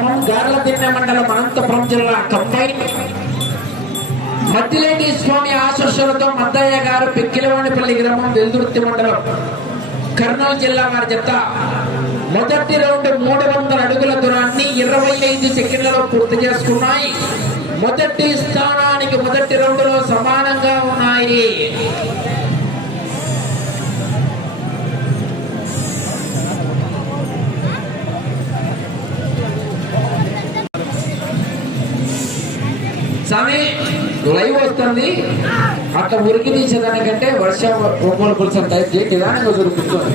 గార్లదిన్నె మండలం అనంతపురం జిల్లా కంబైన్ మద్దిలేటి స్వామి ఆశస్సులతో మద్దయ్య గారు పిక్కిలవాణిపల్లి గ్రామం వెల్దుర్తి మండలం కర్నూలు జిల్లా వారి చెత్త. మొదటి రౌండ్ మూడు వందల అడుగుల దూరాన్ని ఇరవై ఐదు సెకండ్లలో పూర్తి చేసుకున్నాయి. మొదటి స్థానానికి మొదటి రౌండ్లో సమానంగా ఉన్నాయి. స్వామి లైవ్ వస్తుంది. అట్లా ఉరికి తీసేదానికంటే వర్షం రూపాయలు పులుసు టైప్ చేయి నిదానంగా దొరుకుతుంది?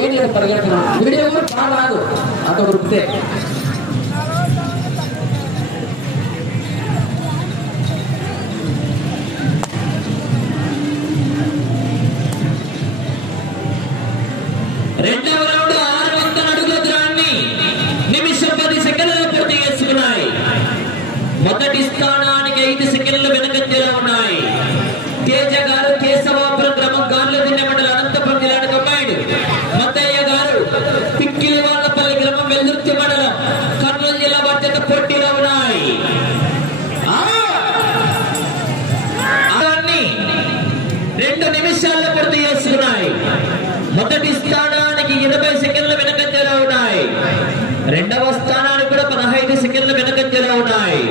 ఏం లేదు పరిగెడుతున్నాం వీడియో కూడా బాగా రాదు. అట్లా ఉరికితే ఇరవై సెకండ్ల వెనకంజలో ఉన్నాయి. రెండవ స్థానానికి కూడా పదహైదు సెకండ్ల వెనకంజలో ఉన్నాయి.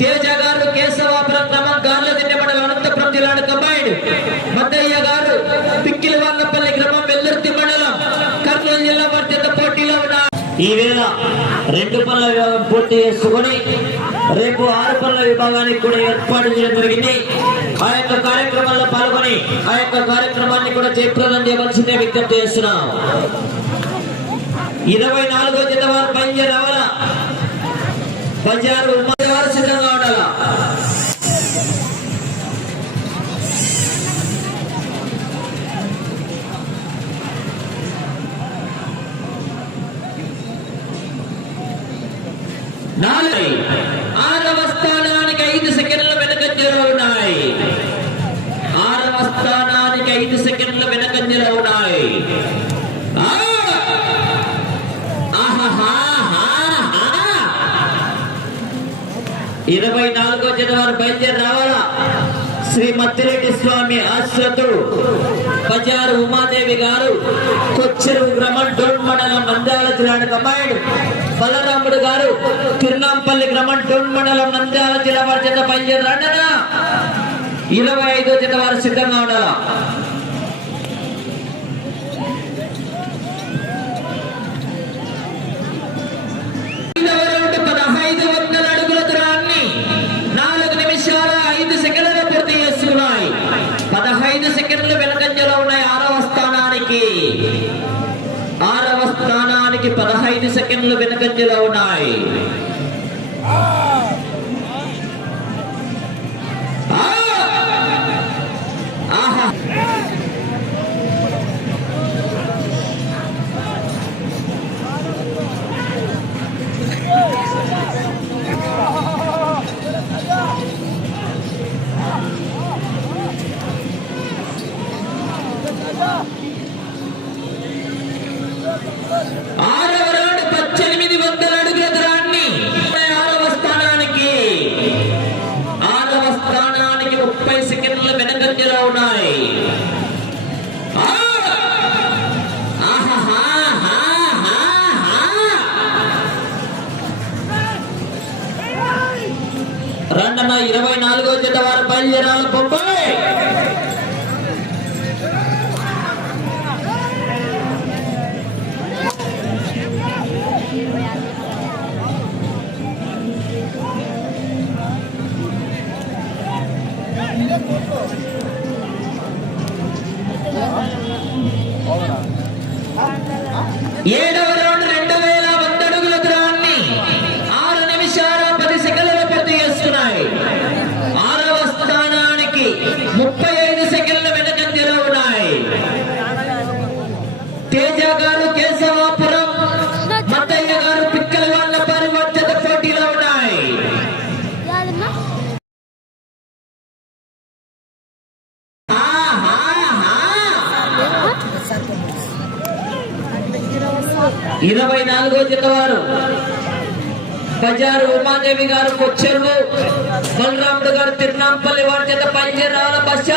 తేజ గారు కేశవాపురం గ్రామం గార్ల దిన్నెమడ అనంతపురం జిల్లాను కంబైండ్ మద్దయ్య గారు పిక్కిల వాళ్ళపల్లి గ్రామం వెల్లర్తి మండలం కర్నూలు జిల్లా బాధ్యత పోటీలో ఉన్నారు. ఈ వేళ రెండు పనుల విభాగం పూర్తి చేసుకుని రేపు ఆరు పనుల విభాగానికి కూడా ఏర్పాటు చేయడం జరిగింది. ఆ యొక్క కార్యక్రమాల్లో పాల్గొని ఆ యొక్క కార్యక్రమాన్ని కూడా జయప్రదం చేయవలసిందే విజ్ఞప్తి చేస్తున్నాం. ఇరవై నాలుగో జిల్లా వారు బయలుదేరి రావాలా బజారు వారు సిద్ధంగా ఉండాలా? ఇరవై నాలుగో జత వారు బయలుదేరి రావాలా? శ్రీ మత్తిరెడ్డి స్వామి ఆశ్రతుడు బజారు ఉమాదేవి గారు కొచ్చెరు గ్రామం డోన్ మండలం నంద్యాల జిల్లాను అమ్మాయిడు బలరాముడు గారు తిరునాంపల్లి గ్రామం డోన్ మండలం నంద్యాల జిల్లా వారి చేత బయలుదేరి రండనా? ఇరవై ఐదో జత వారు సిద్ధంగా ఉండాలా? పదహారు పదహైదు సెకండ్లు వెనకంజలో ఉన్నాయి. ఇరవై నాలుగో జిల్లా వారు బజారు ఉమాదేవి గారు కొచ్చెరువు బలరాముడు గారు తిరునాంపల్లి వారి చేత పంజరాల బస్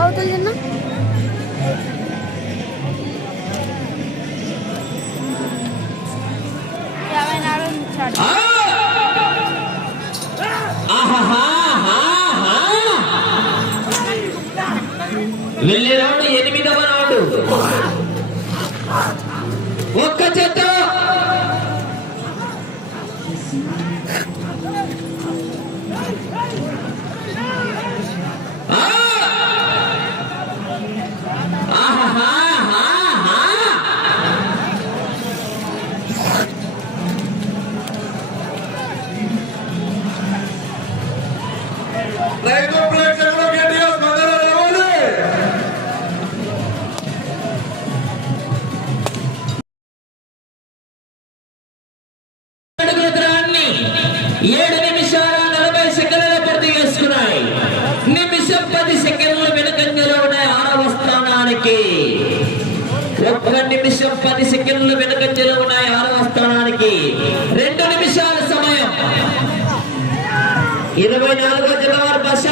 అవుతుంది రైతు ప్రేక్షకులు గట్టిగా స్పందన రావాలి. ఏడు నిమిషాల నలభై సెకండ్ల పూర్తి చేసుకున్నాయి. నిమిషం పది సెకండ్లు వెనుకంజలో ఉన్నాయి ఆరవ స్థానానికి. ఒక్క నిమిషం పది సెకండ్లు వెనుకంజలో ఉన్నాయి ఆరవ స్థానానికి. ఇరవై నాలుగో జనవరి బస.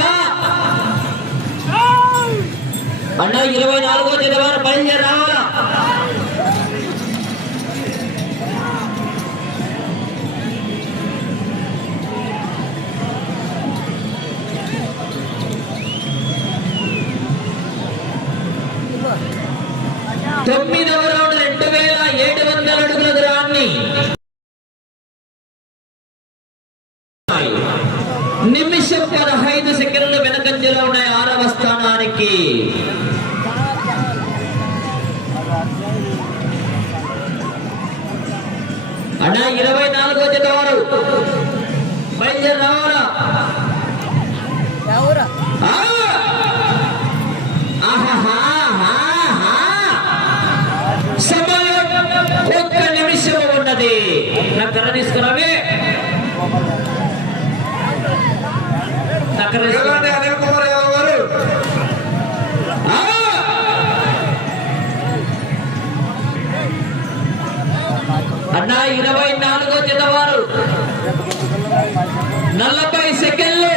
అన్న ఇరవై నాలుగో జనవరి బయలుదేరి రావాలా అన్నా ఇరవై నాలుగో జత వారు. బయలుదేరి రావాలా ఎవరు ఆ! ఆహాహాహాహా! సమయం ఒక్క నిమిషం ఉన్నది. నా కర్ర తీసుకురావే. నా కర్ర నలభై సెకండ్లు.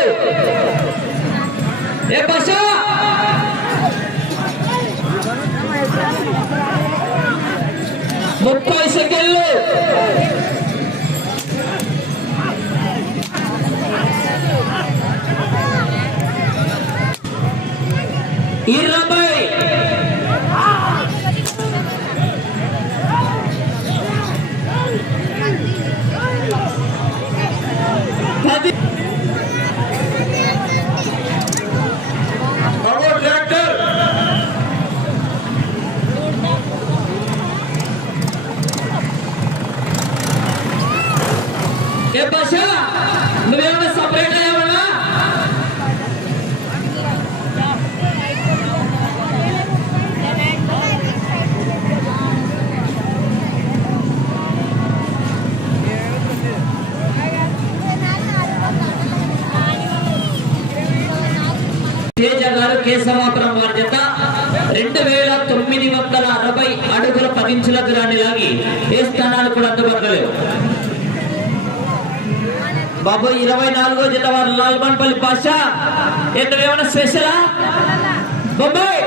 ఏ బస ముప్పై సెకండ్లు. ఇరవై ఏ భాష? నువ్వేమన్నా సపరేట్ తేజ గారు కేశవాపురం వారి చేత రెండు వేల తొమ్మిది వందల అరవై అడుగుల పదించుల రాని లాగి ఏ స్థానాలు కూడా అందుబాటులో లేవు బాబు ఇరవై నాలుగో జిల్లా వారు లాల్మన్పల్లి భాష ఏంటో ఏమైనా స్పెషలా? బొబ్బాయి